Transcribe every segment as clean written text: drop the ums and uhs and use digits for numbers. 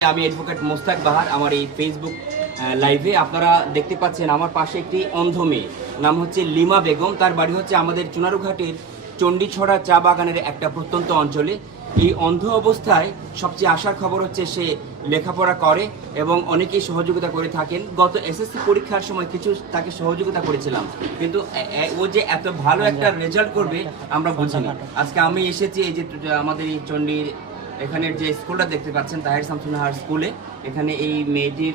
আমি অ্যাডভোকেট মোস্তাক বাহার। আমার এই ফেসবুক লাইভে আপনারা দেখতে পাচ্ছেন আমার পাশে একটি অন্ধ মেয়ে, নাম হচ্ছে লিমা বেগম। তার বাড়ি হচ্ছে আমাদের চুনারুঘাটের চণ্ডীছড়া চা বাগানের একটা প্রত্যন্ত অঞ্চলে। এই অন্ধ অবস্থায় সবচেয়ে আশার খবর হচ্ছে সে লেখাপড়া করে এবং অনেকেই সহযোগিতা করে থাকেন। গত এসএসসি পরীক্ষার সময় কিছু তাকে সহযোগিতা করেছিলাম, কিন্তু ও যে এত ভালো একটা রেজাল্ট করবে আমরা বুঝিনি। আজকে আমি এসেছি এই যে আমাদের এই চণ্ডীর এখানের যে স্কুলটা দেখতে পাচ্ছেন তাহির শামসুন্নাহার স্কুলে। এখানে এই মেয়েটির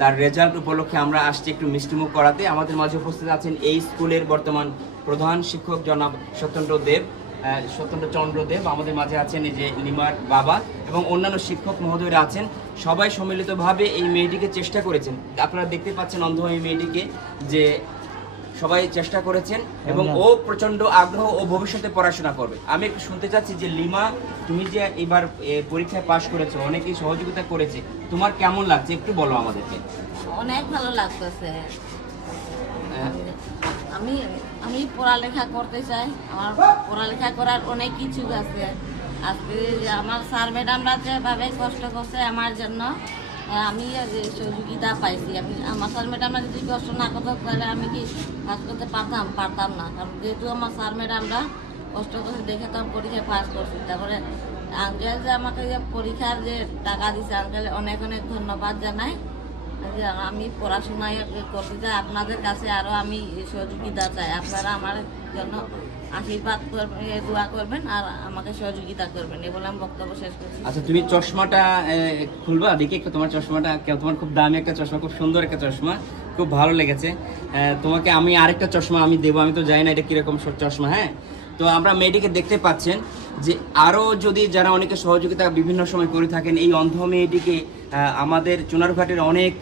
তার রেজাল্ট উপলক্ষে আমরা আসছি একটু মিষ্টিমুখ করাতে। আমাদের মাঝে উপস্থিত আছেন এই স্কুলের বর্তমান প্রধান শিক্ষক জনাব সত্যেন্দ্র দেব। আমাদের মাঝে আছেন এই যে লিমার বাবা এবং অন্যান্য শিক্ষক মহোদয়রা আছেন। সবাই সম্মিলিতভাবে এই মেয়েটিকে চেষ্টা করেছেন। আপনারা দেখতে পাচ্ছেন অন্ধ এই মেয়েটিকে যে সবাই চেষ্টা করেছেন এবং ও প্রচন্ড আগ্রহ ও ভবিষ্যতে পড়াশোনা করবে। আমি একটু শুনতে চাচ্ছি যে লিমা, তুমি যে এবার পরীক্ষায় পাশ করেছো, অনেকেই সহযোগিতা করেছে, তোমার কেমন লাগছে একটু বলো আমাদেরকে। অনেক ভালো লাগতেছে। আমি আমি পড়ালেখা করতে চাই, আমার পড়ালেখা করার অনেক কিছু আছে। আজকে আমার স্যার ম্যাডামরা যেভাবে কষ্ট করছে আমার জন্য, আমি সহযোগিতা পাইছি। আমার স্যার ম্যাডামরা যদি কষ্ট না করতো তাহলে আমি কি পাস করতে পারতাম না। কারণ যেহেতু আমার স্যার ম্যাডামরা কষ্ট করছে দেখে তো আমি পরীক্ষায় পাস করছি। তারপরে আঙ্কেল যে আমাকে যে পরীক্ষার যে টাকা দিচ্ছে, আঙ্কেল অনেক অনেক ধন্যবাদ জানাই। আমি পড়াশোনায় করতে চাই, আপনাদের কাছে আরও আমি সহযোগিতা চাই। আপনারা আমার জন্য আশীর্বাদ করবেন, দোয়া করবেন আর আমাকে সহযোগিতা করবেন, এ বলে আমি বক্তব্য শেষ করছি। আচ্ছা, তুমি চশমাটা খুলবা দেখি একটু, তোমার চশমাটা তোমার খুব দামি একটা চশমা, খুব সুন্দর একটা চশমা, খুব ভালো লেগেছে। তোমাকে আমি আরেকটা চশমা আমি দেবো, আমি তো জানি না এটা কিরকম চশমা। হ্যাঁ, তো আমরা মেয়েটিকে দেখতে পাচ্ছেন যে আরও যদি যারা অনেকে সহযোগিতা বিভিন্ন সময় করে থাকেন, এই অন্ধ মেয়েটিকে আমাদের চুনারুঘাটের অনেক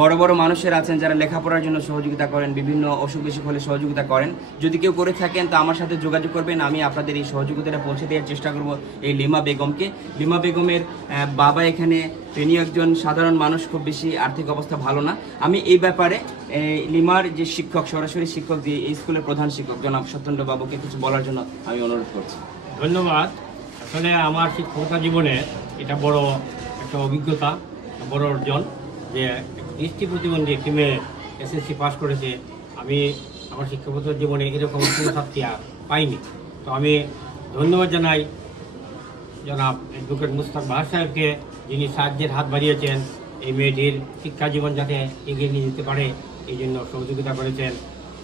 বড় বড় মানুষের আছেন যারা লেখাপড়ার জন্য সহযোগিতা করেন, বিভিন্ন অসুখ বিসুখ হলে সহযোগিতা করেন। যদি কেউ করে থাকেন তো আমার সাথে যোগাযোগ করবেন, আমি আপনাদের এই সহযোগিতাটা পৌঁছে দেওয়ার চেষ্টা করব এই লিমা বেগমকে। লিমা বেগমের বাবা এখানে, তিনি একজন সাধারণ মানুষ, খুব বেশি আর্থিক অবস্থা ভালো না। আমি এই ব্যাপারে লিমার যে শিক্ষক, সরাসরি শিক্ষক, যে এই স্কুলের প্রধান শিক্ষক জনাব সত্যেন্দ্র বাবুকে কিছু বলার জন্য আমি অনুরোধ করছি। ধন্যবাদ। আসলে আমার শিক্ষকতা জীবনে এটা বড় একটা অভিজ্ঞতা, বড় অর্জন যে দৃষ্টি প্রতিবন্ধী একটি মেয়ে এসএসসি পাস করেছে। আমি আমার শিক্ষকতার জীবনে এরকম কোনো ছাত্রী পাইনি। তো আমি ধন্যবাদ জানাই জনাব অ্যাডভোকেট মোস্তাক বাহার সাহেবকে, যিনি সাহায্যের হাত বাড়িয়েছেন এই মেয়েটির শিক্ষা জীবন যাতে এগিয়ে নিয়ে যেতে পারে এই জন্য সহযোগিতা করেছেন।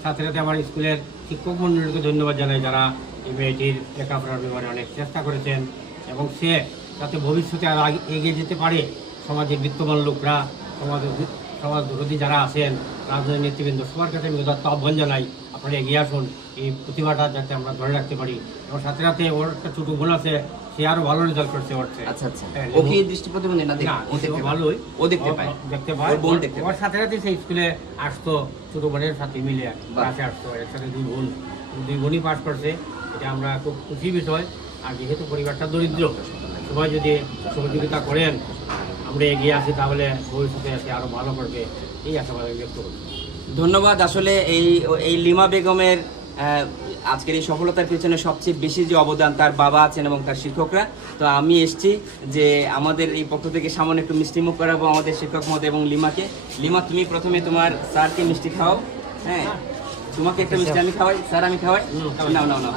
সাথে সাথে আমার স্কুলের শিক্ষক মণ্ডলীকে ধন্যবাদ জানাই যারা এই মেয়েটির লেখাপড়ার ব্যাপারে অনেক চেষ্টা করেছেন এবং সে যাতে ভবিষ্যতে আরও এগিয়ে যেতে পারে। সমাজের বিত্তবান লোকরা, সমাজ বিরোধী যারা আছেন, রাজনৈতিক নেতৃবৃন্দ, সবার কাছে আমি যথার্থ আহ্বান জানাই, আপনারা এগিয়ে আসুন, এই প্রতিভাটা যাতে আমরা ধরে রাখতে পারি। এবং সাথে সাথে ওর একটা ছোটো বোন আছে, সে আরও ভালো রেজাল্ট করছে। আচ্ছা আচ্ছা, ও কি দৃষ্টি প্রতিবন্ধী না? ভালোই, ও দেখতে পায়, ওর সাথে সাথে সেই স্কুলে আসতো, ছোটো বোনের সাথে মিলে ক্লাসে আসতো। একসাথে দুই বোনই পাস করছে, এটা আমরা খুব খুশি বিষয়। আর যেহেতু পরিবারটা দরিদ্র, সবাই যদি সহযোগিতা করেন আমরা এগিয়ে আসি তাহলে ভবিষ্যতে আসে আরও ভালো করবে, এই আশাবাদ ব্যক্ত করছি। ধন্যবাদ। আসলে এই লিমা বেগমের আজকের এই সফলতার পেছনে সবচেয়ে বেশি যে অবদান তার বাবা আছেন এবং তার শিক্ষকরা। তো আমি এসেছি যে আমাদের এই পক্ষ থেকে সামান্য একটু মিষ্টিমুখ করাবো আমাদের শিক্ষক মহোদয় এবং লিমাকে। লিমা, তুমি প্রথমে তোমার স্যারকে মিষ্টি খাওয়াও। হ্যাঁ, তোমাকে একটা মিষ্টি আমি খাওয়াই, স্যার আমি খাওয়াই। নাও নাও নাও,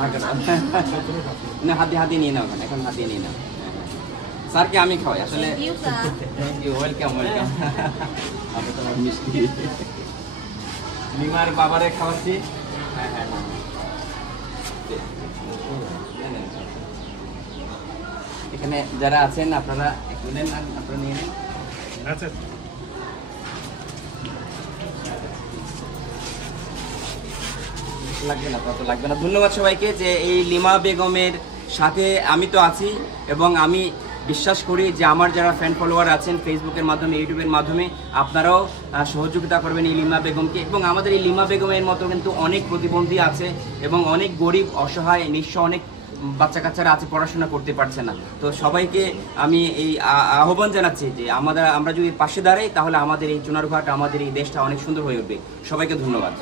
না হাত দিয়ে নিয়ে নাও, এখন হাত দিয়ে নিয়ে নাও। স্যারকে আমি খাওয়াই আসলে। Thank you, welcome welcome. আপনি তোমার মিষ্টি লিমার বাবারে খাওয়াচ্ছি। হ্যাঁ হ্যাঁ, এখানে যারা আছেন আপনারা একটু নেন, আপনারা নিয়ে নেন। লাগবে না, তত লাগবে না। ধন্যবাদ সবাইকে যে এই লিমা বেগমের সাথে আমি তো আছি এবং আমি বিশ্বাস করি যে আমার যারা ফ্যান ফলোয়ার আছেন ফেসবুকের মাধ্যমে, ইউটিউবের মাধ্যমে, আপনারাও সহযোগিতা করবেন এই লিমা বেগমকে। এবং আমাদের এই লিমা বেগমের মতো কিন্তু অনেক প্রতিবন্ধী আছে এবং অনেক গরিব, অসহায়, নিঃস্ব অনেক বাচ্চা কাচ্চারা আছে, পড়াশোনা করতে পারছে না। তো সবাইকে আমি এই আহ্বান জানাচ্ছি যে আমরা যদি পাশে দাঁড়াই তাহলে আমাদের এই চুনারুঘাট, আমাদের এই দেশটা অনেক সুন্দর হয়ে উঠবে। সবাইকে ধন্যবাদ।